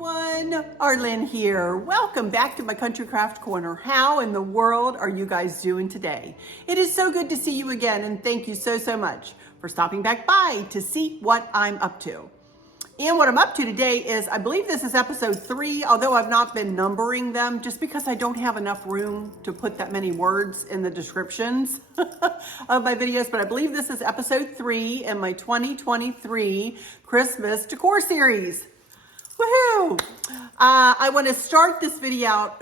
Everyone, Arlene here. Welcome back to my Country Craft Corner. How in the world are you guys doing today? It is so good to see you again, and thank you so much for stopping back by to see what I'm up to. And what I'm up to today is, I believe this is episode 3, although I've not been numbering them just because I don't have enough room to put that many words in the descriptions of my videos, but I believe this is episode 3 in my 2023 Christmas decor series. Woohoo! I want to start this video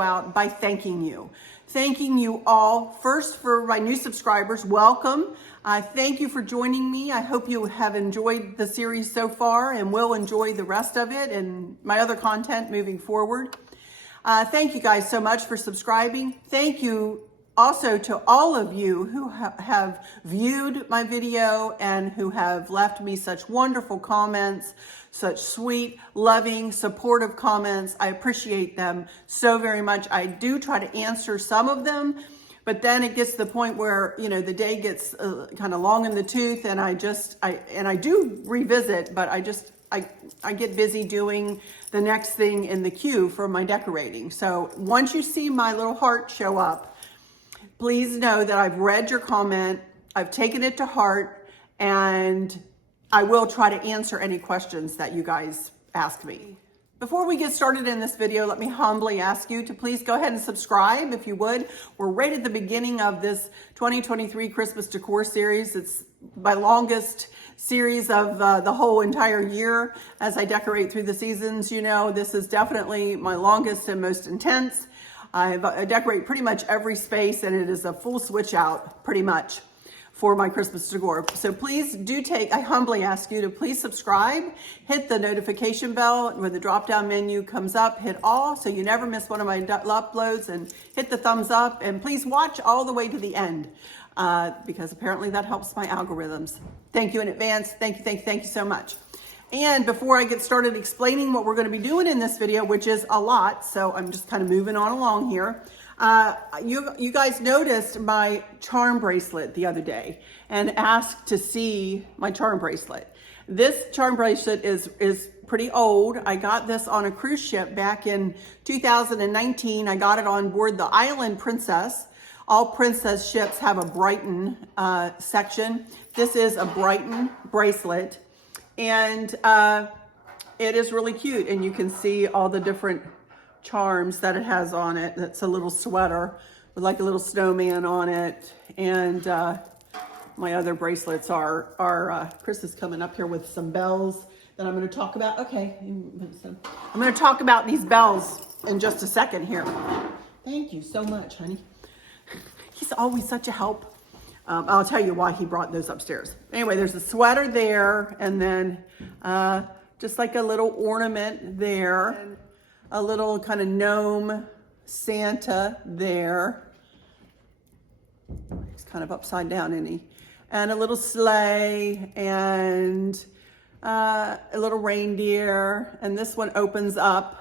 out by thanking you. Thanking you all. First, for my new subscribers, welcome. Thank you for joining me. I hope you have enjoyed the series so far and will enjoy the rest of it and my other content moving forward. Thank you guys so much for subscribing. Thank you also to all of you who have viewed my video and who have left me such wonderful comments, such sweet, loving, supportive comments. I appreciate them so very much. I do try to answer some of them, but then it gets to the point where, you know, the day gets kind of long in the tooth, and I do revisit, but I get busy doing the next thing in the queue for my decorating. So once you see my little heart show up, please know that I've read your comment, I've taken it to heart, and I will try to answer any questions that you guys ask me. Before we get started in this video, let me humbly ask you to please go ahead and subscribe if you would. We're right at the beginning of this 2023 Christmas decor series. It's my longest series of the whole entire year as I decorate through the seasons. You know, this is definitely my longest and most intense. I decorate pretty much every space, and it is a full switch out pretty much for my Christmas decor. So please I humbly ask you to please subscribe, hit the notification bell when the drop down menu comes up, hit all so you never miss one of my uploads, and hit the thumbs up, and please watch all the way to the end because apparently that helps my algorithms. Thank you in advance. Thank you so much. And before I get started explaining what we're going to be doing in this video, which is a lot, so I'm just kind of moving on along here. You guys noticed my charm bracelet the other day and asked to see my charm bracelet. This charm bracelet is pretty old. I got this on a cruise ship back in 2019. I got it on board the Island Princess. All princess ships have a Brighton section. This is a Brighton bracelet. And it is really cute, and you can see all the different charms that it has on it. It's a little sweater with like a little snowman on it. And my other bracelets are Chris is coming up here with some bells that I'm going to talk about. Okay, I'm going to talk about these bells in just a second here. Thank you so much, honey. He's always such a help. I'll tell you why he brought those upstairs. Anyway, there's a sweater there, and then just like a little ornament there, and a little kind of gnome Santa there. He's kind of upside down, isn't he? And a little sleigh, and a little reindeer, and this one opens up,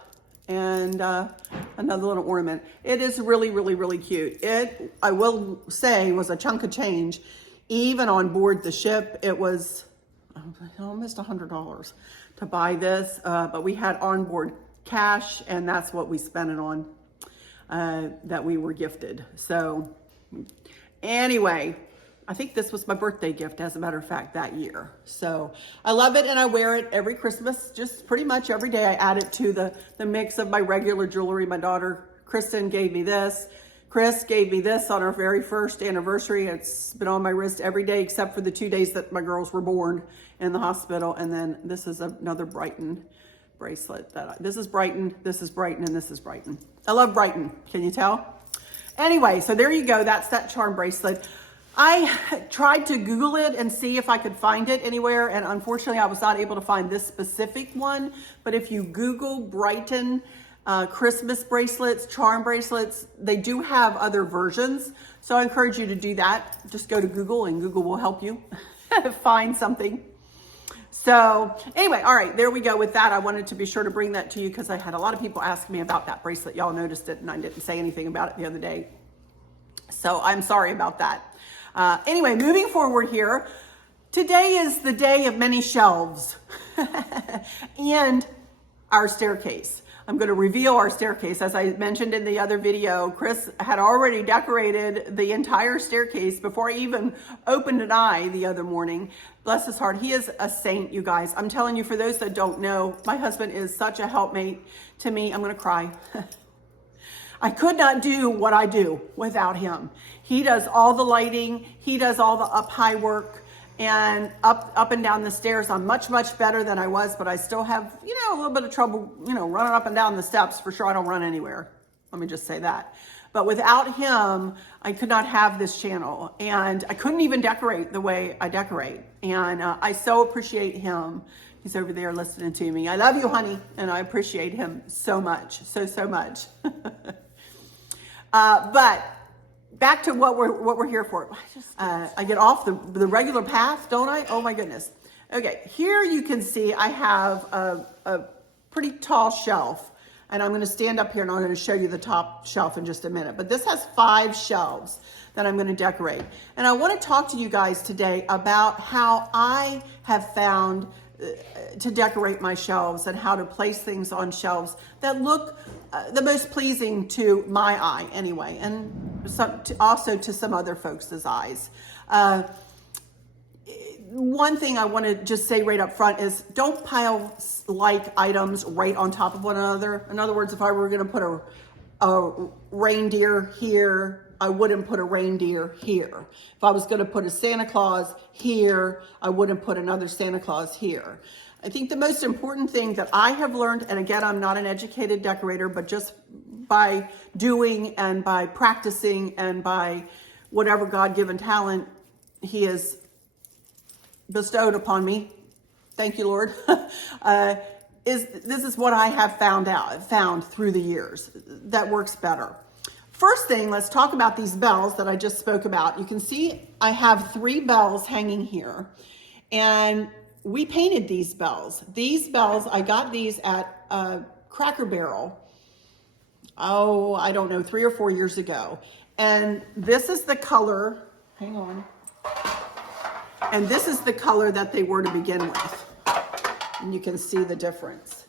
and another little ornament. It is really cute. It, I will say, was a chunk of change. Even on board the ship, it was almost $100 to buy this, but we had onboard cash, and that's what we spent it on, that we were gifted. So anyway, I think this was my birthday gift, as a matter of fact, that year. So I love it, and I wear it every Christmas, just pretty much every day. I add it to the mix of my regular jewelry. My daughter, Kristen, gave me this. Chris gave me this on our very first anniversary. It's been on my wrist every day except for the 2 days that my girls were born in the hospital. And then this is another Brighton bracelet. This is Brighton, and this is Brighton. I love Brighton, can you tell? Anyway, so there you go. That's that charm bracelet. I tried to Google it and see if I could find it anywhere, and unfortunately I was not able to find this specific one. But if you Google Brighton Christmas bracelets, charm bracelets, they do have other versions. So I encourage you to do that. Just go to Google, and Google will help you find something. So anyway, all right, there we go with that. I wanted to be sure to bring that to you because I had a lot of people ask me about that bracelet. Y'all noticed it, and I didn't say anything about it the other day. So I'm sorry about that. Anyway, moving forward here, today is the day of many shelves. and our staircase. I'm going to reveal our staircase. As I mentioned in the other video, Chris had already decorated the entire staircase before I even opened an eye the other morning. Bless his heart. He is a saint, you guys. I'm telling you, for those that don't know, my husband is such a helpmate to me. I'm going to cry. I could not do what I do without him. He does all the lighting. He does all the up high work. And up and down the stairs, I'm much better than I was, but I still have, a little bit of trouble, running up and down the steps. For sure, I don't run anywhere. Let me just say that. But without him, I could not have this channel, and I couldn't even decorate the way I decorate. And I so appreciate him. He's over there listening to me. I love you, honey, and I appreciate him so much, so much. But back to what we're here for. I get off the regular path, don't I? Oh my goodness. Okay, here you can see I have a pretty tall shelf, and I'm going to stand up here and I'm going to show you the top shelf in just a minute. But this has 5 shelves that I'm going to decorate. And I want to talk to you guys today about how I have found to decorate my shelves and how to place things on shelves that look the most pleasing to my eye anyway, and also to some other folks' eyes. One thing I want to just say right up front is don't pile like items right on top of one another. In other words, if I were going to put a reindeer here, I wouldn't put a reindeer here. If I was going to put a Santa Claus here, I wouldn't put another Santa Claus here. I think the most important thing that I have learned, and again, I'm not an educated decorator, but just by doing and by practicing and by whatever God-given talent He has bestowed upon me, thank you, Lord, this is what I have found through the years that works better. First thing, let's talk about these bells that I just spoke about. You can see I have 3 bells hanging here, and we painted these bells. These bells, I got these at Cracker Barrel, I don't know, 3 or 4 years ago. And this is the color, hang on. And this is the color that they were to begin with. And you can see the difference.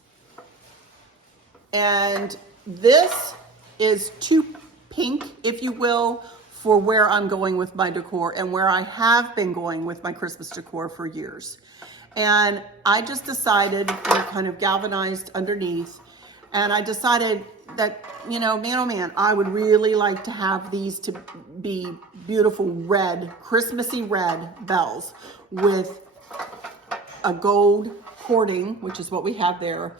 And this is too pink, if you will, for where I'm going with my decor and where I have been going with my Christmas decor for years. And I just decided, they're kind of galvanized underneath, and I decided that, man, oh man, I would really like to have these to be beautiful red, Christmassy red bells with a gold cording, which is what we have there.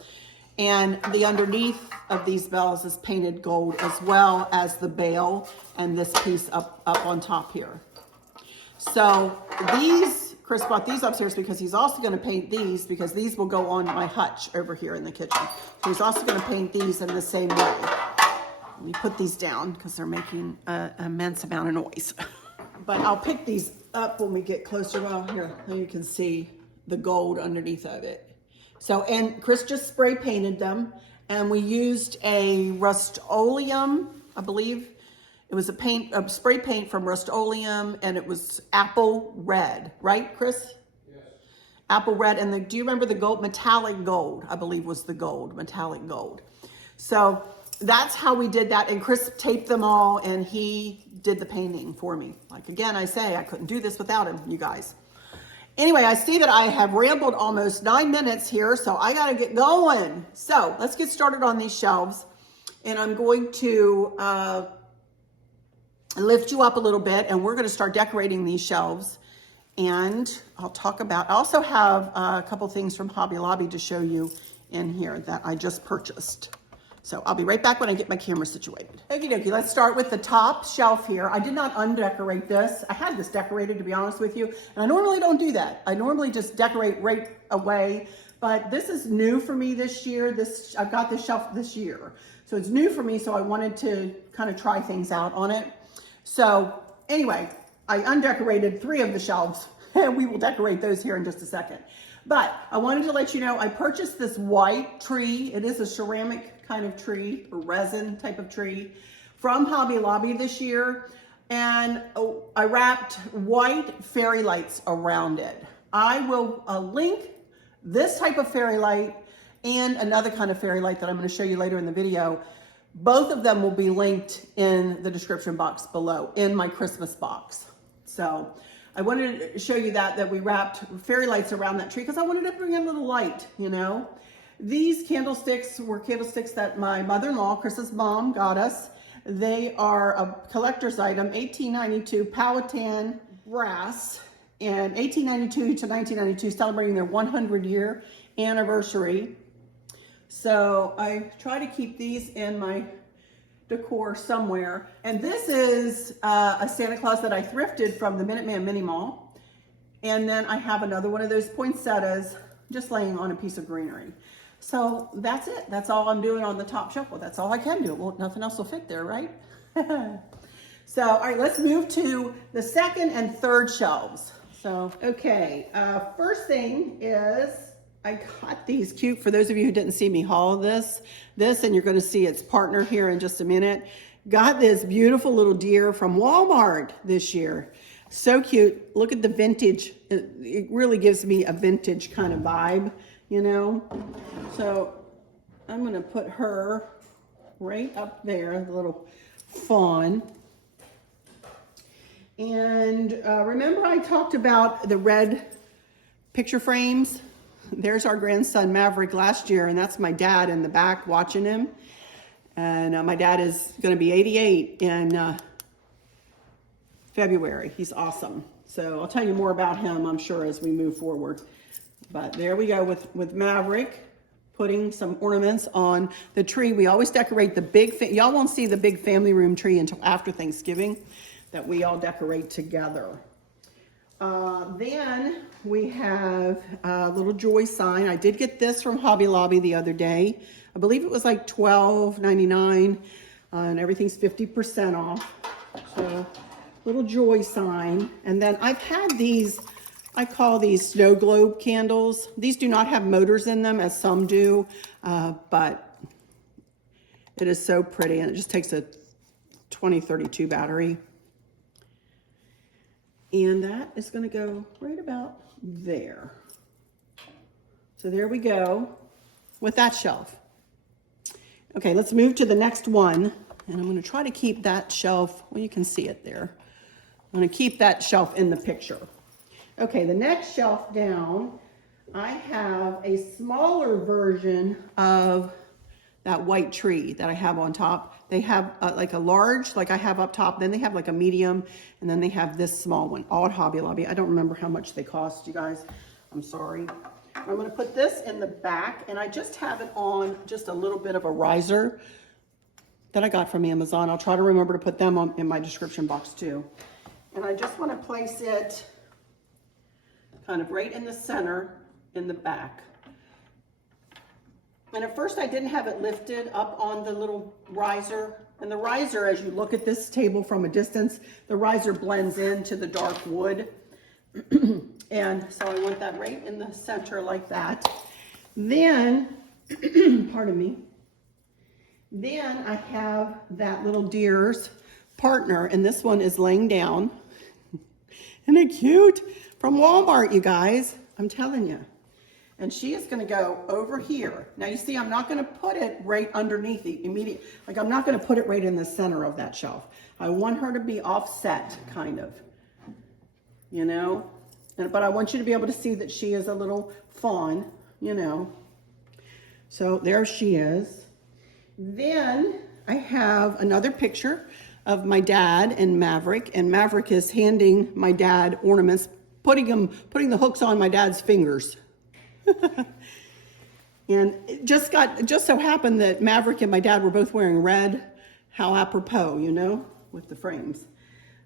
And the underneath of these bells is painted gold, as well as the bail and this piece up on top here. So Chris brought these upstairs because he's also going to paint these, because these will go on my hutch over here in the kitchen. So he's also going to paint these in the same way. Let me put these down because they're making an immense amount of noise. But I'll pick these up when we get closer. Well, here you can see the gold underneath of it. So, and Chris just spray painted them, and we used a Rust-Oleum, I believe. It was a spray paint from Rust-Oleum, and it was apple red, right, Chris? Yes. Apple red, and do you remember the gold? Metallic gold, I believe was the gold, metallic gold. So that's how we did that, and Chris taped them all, and he did the painting for me. Like, again, I say, I couldn't do this without him, you guys. Anyway, I see that I have rambled almost 9 minutes here, so I got to get going. So let's get started on these shelves, and I'm going to lift you up a little bit, and we're going to start decorating these shelves. And I'll talk about, I also have a couple things from Hobby Lobby to show you in here that I just purchased. So I'll be right back when I get my camera situated. Okie dokie, let's start with the top shelf here. I did not undecorate this. I had this decorated, to be honest with you, and I normally don't do that. I normally just decorate right away, but this is new for me this year. I've got this shelf this year. So it's new for me, so I wanted to kind of try things out on it. So anyway, I undecorated 3 of the shelves, and we will decorate those here in just a second. But I wanted to let you know I purchased this white tree. It is a ceramic kind of tree, or resin type of tree, from Hobby Lobby this year. And I wrapped white fairy lights around it. I will link this type of fairy light and another kind of fairy light that I'm going to show you later in the video. Both of them will be linked in the description box below in my Christmas box. So I wanted to show you that we wrapped fairy lights around that tree because I wanted to bring a little light, you know. These candlesticks were candlesticks that my mother-in-law, Chris's mom, got us. They are a collector's item, 1892 Powhatan brass, and 1892 to 1992, celebrating their 100-year anniversary. So I try to keep these in my decor somewhere. And this is a Santa Claus that I thrifted from the Minuteman Mini Mall. And then I have another one of those poinsettias just laying on a piece of greenery. So that's it. That's all I'm doing on the top shelf. Well, that's all I can do. Well, nothing else will fit there, right? So, all right, let's move to the second and third shelves. So, okay, first thing is I got these cute, for those of you who didn't see me haul this, and you're going to see its partner here in just a minute. Got this beautiful little deer from Walmart this year. So cute. Look at the vintage. It really gives me a vintage kind of vibe, you know. So I'm going to put her right up there, the little fawn. And remember I talked about the red picture frames? There's our grandson Maverick last year, and that's my dad in the back watching him. And my dad is going to be 88 in February. He's awesome. So I'll tell you more about him, I'm sure, as we move forward. But there we go with Maverick, putting some ornaments on the tree. We always decorate the big, y'all won't see the big family room tree until after Thanksgiving that we all decorate together. Then we have a little joy sign. I did get this from Hobby Lobby the other day. I believe it was like $12.99, and everything's 50% off. So little joy sign. And then I've had these, I call these snow globe candles. These do not have motors in them as some do, but it is so pretty, and it just takes a 2032 battery. And that is going to go right about there. So there we go with that shelf. Okay, let's move to the next one. And I'm going to try to keep that shelf, well, you can see it there. I'm going to keep that shelf in the picture. Okay, the next shelf down, I have a smaller version of that white tree that I have on top. They have like a large, like I have up top, then they have like a medium, and then they have this small one, all at Hobby Lobby. I don't remember how much they cost, you guys. I'm sorry. I'm gonna put this in the back, and I just have it on just a little bit of a riser that I got from Amazon. I'll try to remember to put them on in my description box too. And I just wanna place it kind of right in the center in the back. And at first I didn't have it lifted up on the little riser. And the riser, as you look at this table from a distance, the riser blends into the dark wood. And so I want that right in the center like that. Then, pardon me, then I have that little deer's partner, and this one is laying down. Isn't it cute? From Walmart, you guys, I'm telling you. And she is going to go over here. Now you see, I'm not going to put it right underneath the immediate, like I'm not going to put it right in the center of that shelf. I want her to be offset, kind of, you know, but I want you to be able to see that she is a little fawn, you know. So there she is. Then I have another picture of my dad and Maverick is handing my dad ornaments, putting the hooks on my dad's fingers. And it just so happened that Maverick and my dad were both wearing red. How apropos, you know, with the frames.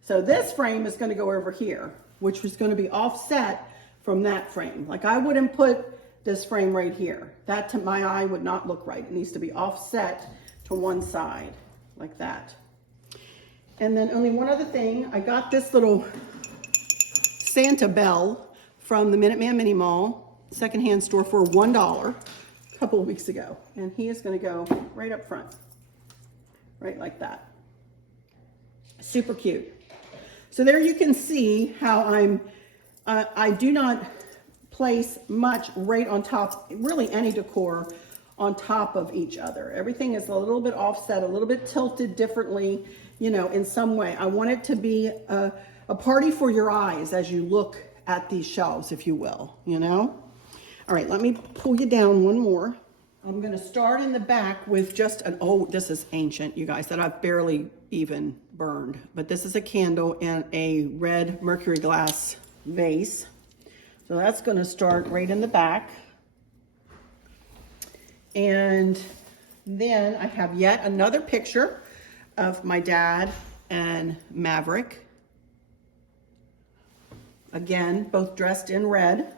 So this frame is going to go over here, which was going to be offset from that frame. Like I wouldn't put this frame right here. That to my eye would not look right. It needs to be offset to one side like that. And then only one other thing, I got this little Santa bell from the Minuteman Mini Mall secondhand store for $1 a couple of weeks ago. And he is going to go right up front, right like that. Super cute. So there you can see how I do not place much right on top, really any decor on top of each other. Everything is a little bit offset, a little bit tilted differently, you know, in some way. I want it to be a party for your eyes as you look at these shelves, if you will, you know? All right, let me pull you down one more. I'm gonna start in the back with just an, oh, this is ancient, you guys, that I've barely even burned. But this is a candle in a red mercury glass vase. So that's gonna start right in the back. And then I have yet another picture of my dad and Maverick. Again, both dressed in red.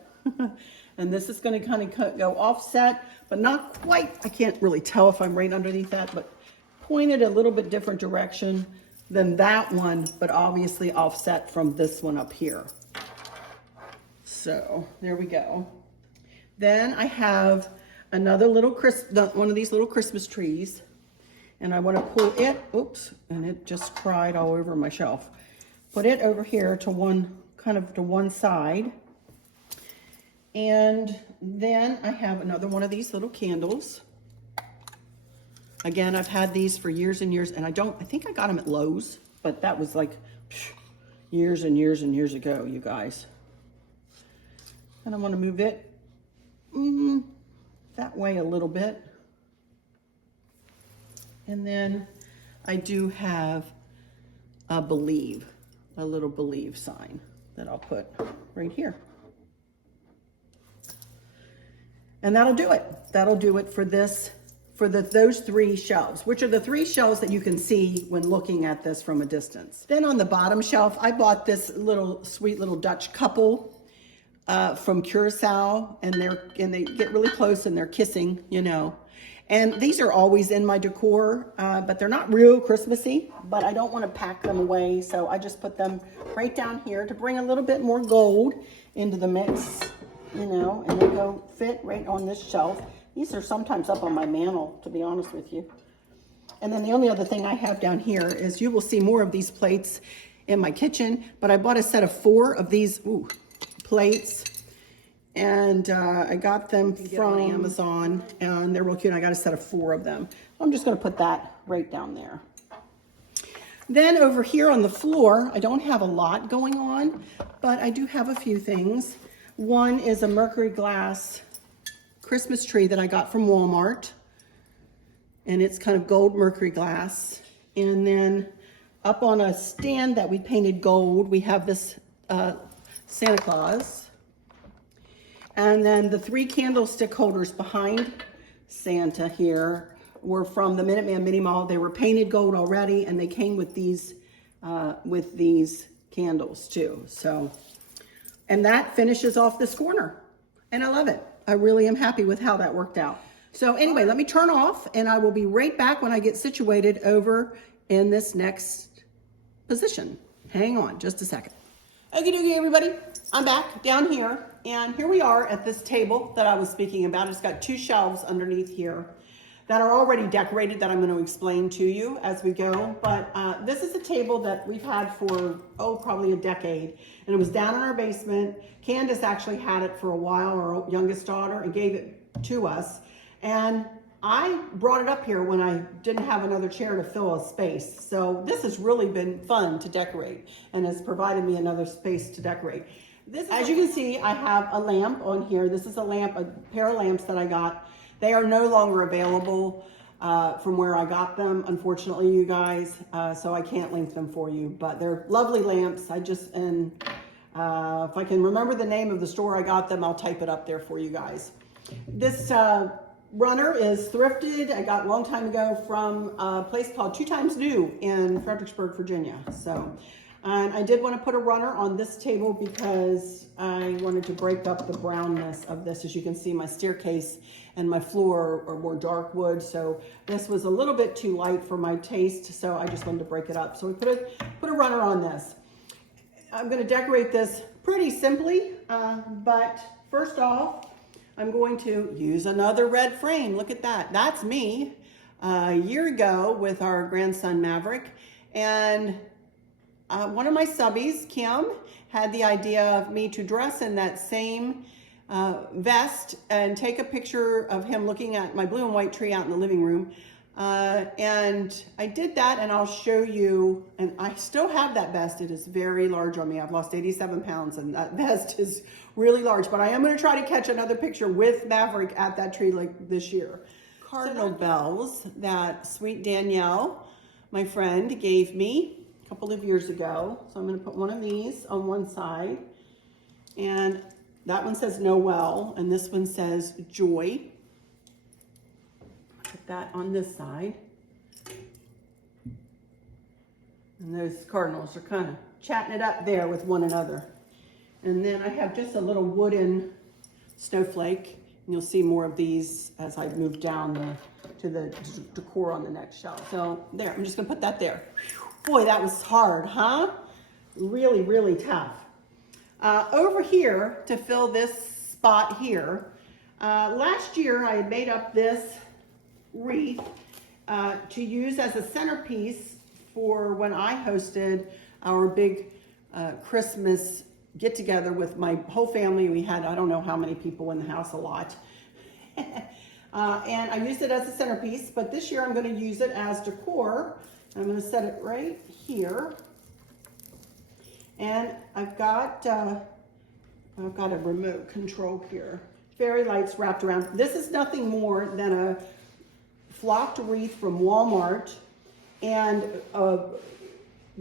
And this is gonna kind of go offset, but not quite. I can't really tell if I'm right underneath that, but pointed a little bit different direction than that one, but obviously offset from this one up here. So there we go. Then I have another little one of these little Christmas trees, and I want to pull it, oops, and it just cried all over my shelf. Put it over here to one, kind of to one side. And then I have another one of these little candles. Again, I've had these for years and years, and I think I got them at Lowe's, but that was like years and years and years ago, you guys. And I want to move it that way a little bit. And then I do have a little believe sign that I'll put right here. And that'll do it. That'll do it for this, for those three shelves, which are the three shelves that you can see when looking at this from a distance. Then on the bottom shelf, I bought this little sweet little Dutch couple from Curacao, and they get really close and they're kissing, you know. And these are always in my decor, but they're not real Christmassy, but I don't want to pack them away, so I just put them right down here to bring a little bit more gold into the mix, you know, and they go fit right on this shelf. These are sometimes up on my mantle, to be honest with you. And then the only other thing I have down here is you will see more of these plates in my kitchen, but I bought a set of 4 of these plates, and I got them from Amazon, and they're real cute. I got a set of 4 of them. I'm just gonna put that right down there. Then over here on the floor, I don't have a lot going on, but I do have a few things. One is a mercury glass Christmas tree that I got from Walmart, and it's kind of gold mercury glass. And then up on a stand that we painted gold, we have this Santa Claus. And then the 3 candlestick holders behind Santa here were from the Minuteman Mini Mall. They were painted gold already, and they came with these candles too. So, and that finishes off this corner, and I love it. I really am happy with how that worked out. So anyway, let me turn off, and I will be right back when I get situated over in this next position. Hang on just a second. Okie dokie, everybody. I'm back down here, and here we are at this table that I was speaking about. It's got 2 shelves underneath here that are already decorated that I'm going to explain to you as we go. But this is a table that we've had for, probably a decade. And it was down in our basement. Candace actually had it for a while, our youngest daughter, and gave it to us. And I brought it up here when I didn't have another chair to fill a space. So this has really been fun to decorate and has provided me another space to decorate. As you can see, I have a lamp on here. This is a pair of lamps that I got. They are no longer available from where I got them, unfortunately, you guys. So I can't link them for you, but they're lovely lamps. If I can remember the name of the store I got them, I'll type it up there for you guys. This runner is thrifted. I got a long time ago from a place called 2 Times New in Fredericksburg, Virginia. So, and I did want to put a runner on this table because I wanted to break up the brownness of this. As you can see, my staircase and my floor are more dark wood, so this was a little bit too light for my taste, so I just wanted to break it up. So we put a runner on this. I'm going to decorate this pretty simply, but first off, I'm going to use another red frame. Look at that. That's me a year ago with our grandson Maverick, and one of my subbies, Kim, had the idea of me to dress in that same vest and take a picture of him looking at my blue and white tree out in the living room. And I did that, and I'll show you, and I still have that vest. It is very large on me. I've lost 87 pounds, and that vest is really large, but I am going to try to catch another picture with Maverick at that tree like this year. Cardinal bells that sweet Danielle, my friend, gave me a couple of years ago. So I'm going to put one of these on one side, and that one says Noel, and this one says Joy. Put that on this side. And those cardinals are kind of chatting it up there with one another. And then I have just a little wooden snowflake. And you'll see more of these as I move down to the decor on the next shelf. So there, I'm just gonna put that there. Boy, that was hard, huh? Really, really tough. Over here, to fill this spot here, last year I had made up this wreath to use as a centerpiece for when I hosted our big Christmas get together with my whole family. We had, I don't know how many people in the house, a lot. And I used it as a centerpiece, but this year I'm going to use it as decor. I'm going to set it right here. And I've got a remote control here. Fairy lights wrapped around. This is nothing more than a flocked wreath from Walmart and a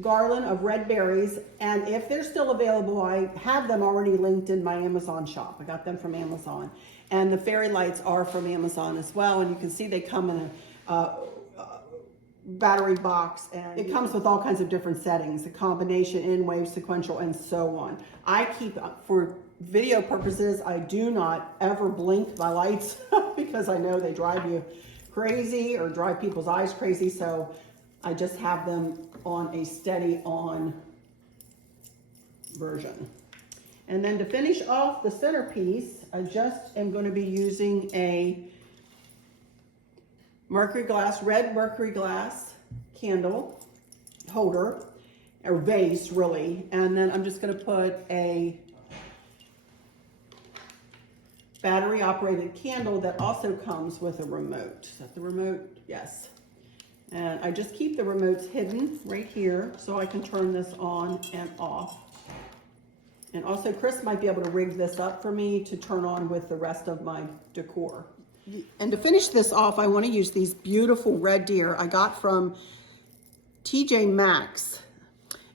garland of red berries, and if they're still available, I have them already linked in my Amazon shop. I got them from Amazon, and the fairy lights are from Amazon as well, and you can see they come in a battery box, and it comes with all kinds of different settings, a combination, in, wave, sequential, and so on. I keep, for video purposes, I do not ever blink my lights because I know they drive you crazy or drive people's eyes crazy, so I just have them on a steady on version. And then to finish off the centerpiece, I just am going to be using a red mercury glass candle holder, or vase really, and then I'm just going to put a battery operated candle that also comes with a remote. Is that the remote? Yes. And I just keep the remotes hidden right here so I can turn this on and off. And also Chris might be able to rig this up for me to turn on with the rest of my decor. And to finish this off, I want to use these beautiful red deer I got from TJ Maxx.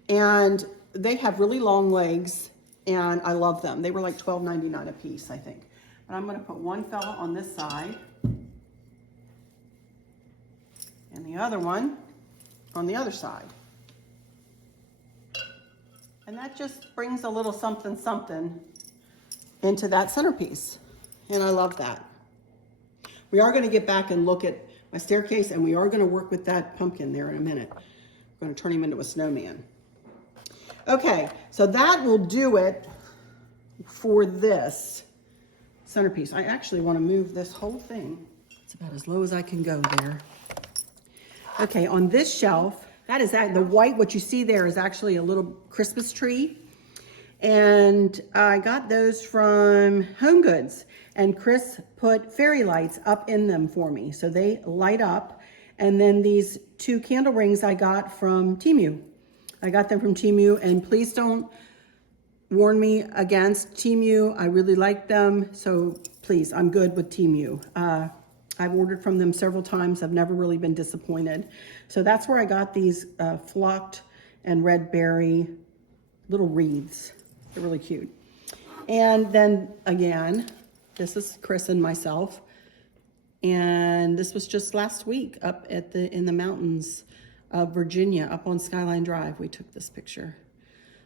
And they have really long legs and I love them. They were like $12.99 a piece, I think. But I'm going to put one fella on this side and the other one on the other side. And that just brings a little something something into that centerpiece. And I love that. We are going to get back and look at my staircase, and we are going to work with that pumpkin there in a minute. We're going to turn him into a snowman. Okay, so that will do it for this centerpiece. I actually want to move this whole thing. It's about as low as I can go there. Okay, on this shelf, the white, what you see there is actually a little Christmas tree. And I got those from Home Goods. And Chris put fairy lights up in them for me. So they light up. And then these two candle rings I got from Temu. I got them from Temu, and please don't warn me against Temu. I really like them. So please, I'm good with Temu. I've ordered from them several times. I've never really been disappointed. So that's where I got these flocked and red berry little wreaths. They're really cute. And then again, this is Chris and myself. And this was just last week up at in the mountains of Virginia, up on Skyline Drive. We took this picture.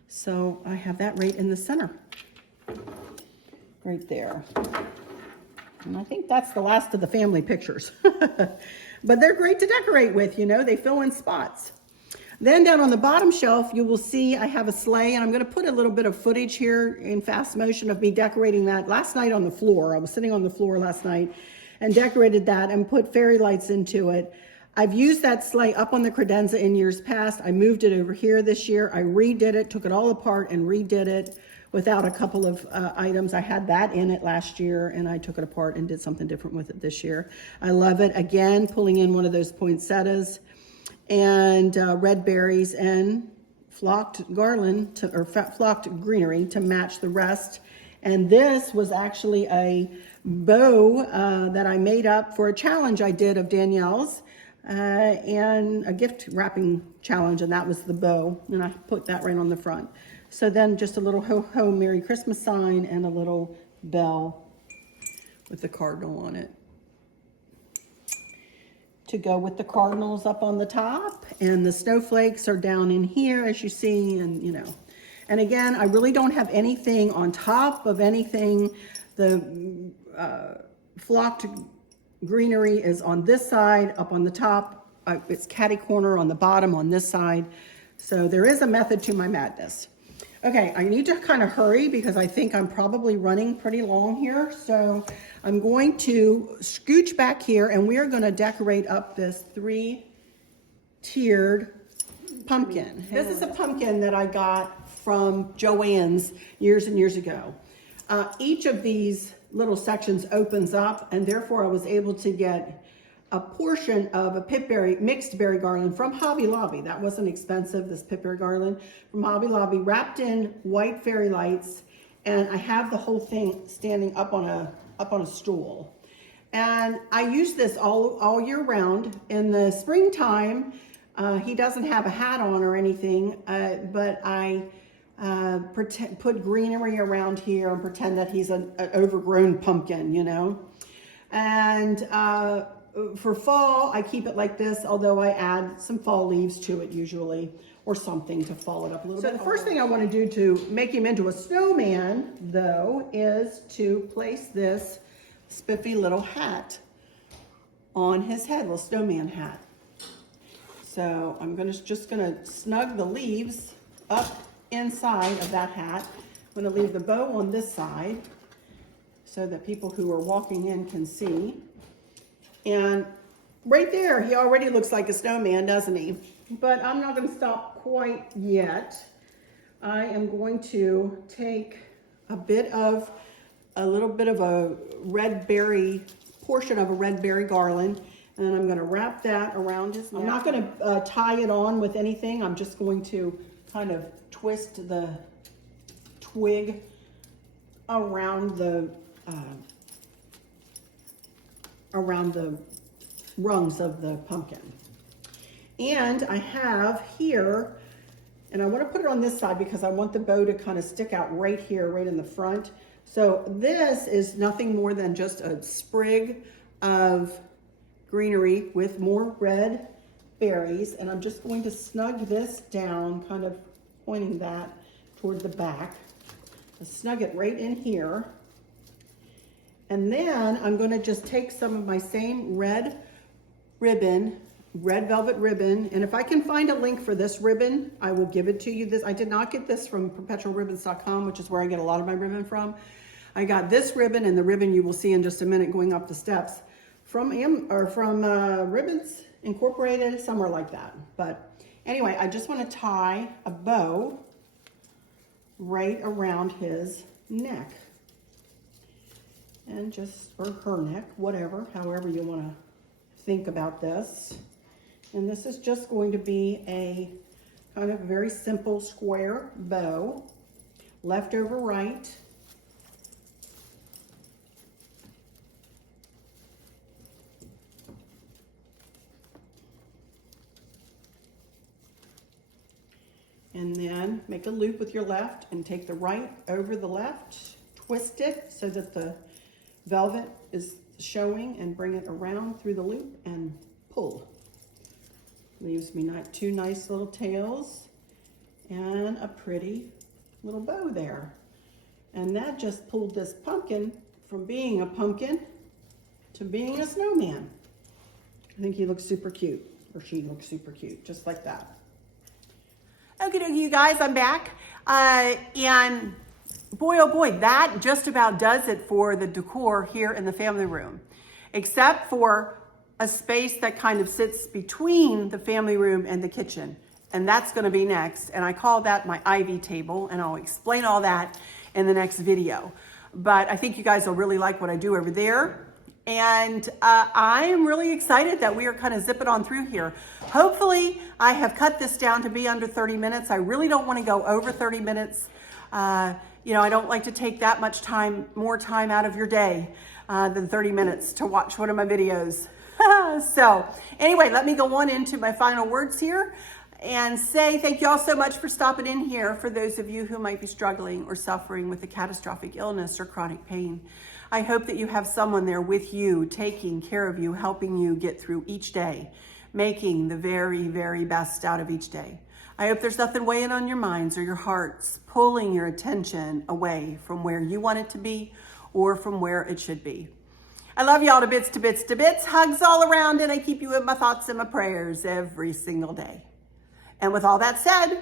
So I have that right in the center, right there. And I think that's the last of the family pictures. But they're great to decorate with, you know, they fill in spots. Then down on the bottom shelf, you will see I have a sleigh, and I'm going to put a little bit of footage here in fast motion of me decorating that last night on the floor. I was sitting on the floor last night and decorated that and put fairy lights into it. I've used that sleigh up on the credenza in years past. I moved it over here this year. I redid it, took it all apart and redid it without a couple of items. I had that in it last year and I took it apart and did something different with it this year. I love it. Again, pulling in one of those poinsettias and red berries and flocked garland flocked greenery to match the rest. And this was actually a bow that I made up for a challenge I did of Danielle's and a gift wrapping challenge, and that was the bow, and I put that right on the front. So then just a little ho-ho Merry Christmas sign and a little bell with the cardinal on it to go with the cardinals up on the top, and the snowflakes are down in here as you see, and you know. And again, I really don't have anything on top of anything. The flocked greenery is on this side, up on the top. It's catty corner on the bottom on this side. So there is a method to my madness. Okay, I need to kind of hurry because I think I'm probably running pretty long here. So I'm going to scooch back here and we are going to decorate up this 3-tiered pumpkin. This is a pumpkin that I got from Joann's years and years ago. Each of these little sections opens up, and therefore I was able to get a portion of a Pip Berry mixed berry garland from Hobby Lobby. That wasn't expensive, this Pip Berry garland from Hobby Lobby, wrapped in white fairy lights, and I have the whole thing standing up on a stool. And I use this all year round. In the springtime, he doesn't have a hat on or anything, but I put greenery around here and pretend that he's an overgrown pumpkin, you know. And for fall, I keep it like this, although I add some fall leaves to it usually, or something to fall it up a little bit. So the first thing I want to do to make him into a snowman, though, is to place this spiffy little hat on his head, little snowman hat. So I'm just gonna snug the leaves up inside of that hat. I'm gonna leave the bow on this side so that people who are walking in can see. And right there, he already looks like a snowman, doesn't he? But I'm not gonna stop quite yet. I am going to take a little bit of a red berry, portion of a red berry garland, and I'm gonna wrap that around his neck. I'm not gonna tie it on with anything. I'm just going to kind of twist the twig around the rungs of the pumpkin. And I have here, and I want to put it on this side because I want the bow to kind of stick out right here, right in the front. So this is nothing more than just a sprig of greenery with more red berries, and I'm just going to snug this down, kind of pointing that toward the back. I'll snug it right in here. And then I'm going to just take some of my same red velvet ribbon, and if I can find a link for this ribbon, I will give it to you. I did not get this from perpetualribbons.com, which is where I get a lot of my ribbon from. I got this ribbon and the ribbon you will see in just a minute going up the steps from Ribbons Incorporated, somewhere like that. But anyway, I just want to tie a bow right around his neck, and just, or her neck, whatever, however you want to think about this. And this is just going to be a kind of very simple square bow, left over right. And then make a loop with your left and take the right over the left, twist it so that the velvet is showing, and bring it around through the loop and pull. Leaves me two nice little tails and a pretty little bow there. And that just pulled this pumpkin from being a pumpkin to being a snowman. I think he looks super cute, or she looks super cute, just like that. Okay, you guys, I'm back. And boy, oh boy, that just about does it for the decor here in the family room, except for a space that kind of sits between the family room and the kitchen. And that's gonna be next. And I call that my ivy table, and I'll explain all that in the next video. But I think you guys will really like what I do over there. And I am really excited that we are kind of zipping on through here. Hopefully I have cut this down to be under 30 minutes. I really don't want to go over 30 minutes. You know, I don't like to take that much time, more time out of your day than 30 minutes to watch one of my videos. So anyway, let me go on into my final words here and say thank you all so much for stopping in here. For those of you who might be struggling or suffering with a catastrophic illness or chronic pain, I hope that you have someone there with you, taking care of you, helping you get through each day, making the very, very best out of each day. I hope there's nothing weighing on your minds or your hearts, pulling your attention away from where you want it to be or from where it should be. I love y'all to bits, to bits, to bits. Hugs all around, and I keep you in my thoughts and my prayers every single day. And with all that said,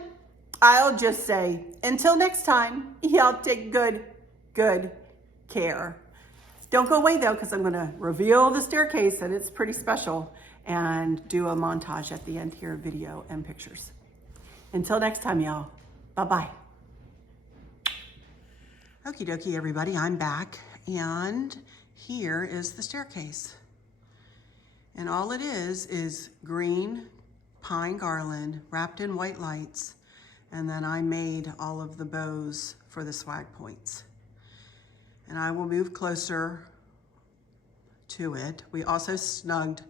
I'll just say, until next time, y'all take good care. Don't go away though, because I'm going to reveal the staircase, and it's pretty special, and do a montage at the end here, video and pictures. Until next time, y'all. Bye-bye. Okie dokie, everybody, I'm back, and here is the staircase. And all it is green pine garland wrapped in white lights, and then I made all of the bows for the swag points. And I will move closer to it. We also snugged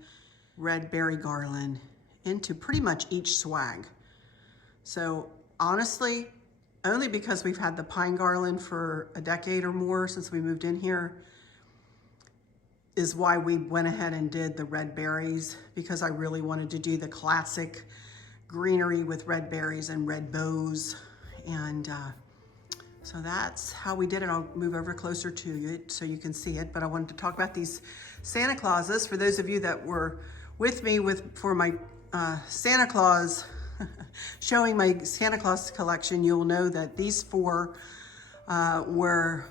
red berry garland into pretty much each swag. So honestly, only because we've had the pine garland for a decade or more since we moved in here is why we went ahead and did the red berries, because I really wanted to do the classic greenery with red berries and red bows. And so that's how we did it. I'll move over closer to you so you can see it. But I wanted to talk about these Santa Clauses. For those of you that were with me for my Santa Claus, showing my Santa Claus collection, you'll know that these four were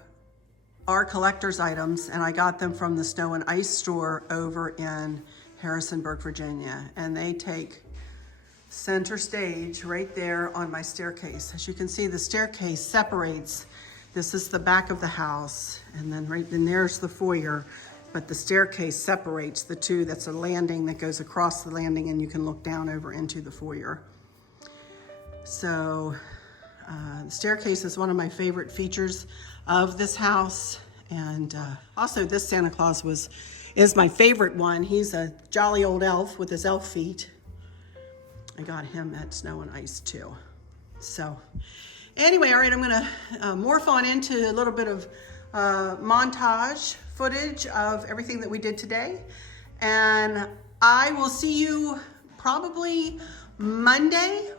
our collector's items, and I got them from the Snow and Ice store over in Harrisonburg, Virginia. And they take center stage right there on my staircase. As you can see, the staircase separates. This is the back of the house, and then right then there's the foyer, but the staircase separates the two. That's a landing that goes across the landing, and you can look down over into the foyer. So the staircase is one of my favorite features of this house. And also this Santa Claus is my favorite one. He's a jolly old elf with his elf feet. I got him at Snow and Ice too. So anyway, all right, I'm gonna morph on into a little bit of montage footage of everything that we did today. And I will see you probably Monday.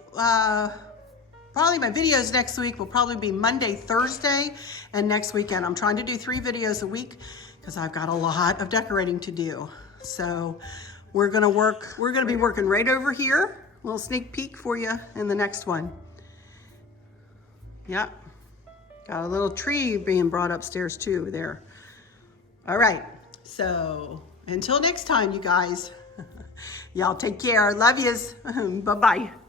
Probably my videos next week will probably be Monday, Thursday, and next weekend. I'm trying to do 3 videos a week because I've got a lot of decorating to do. So we're gonna be working right over here. A little sneak peek for you in the next one. Yep, got a little tree being brought upstairs too there. All right, so until next time, you guys, y'all take care. Love yous. Bye-bye.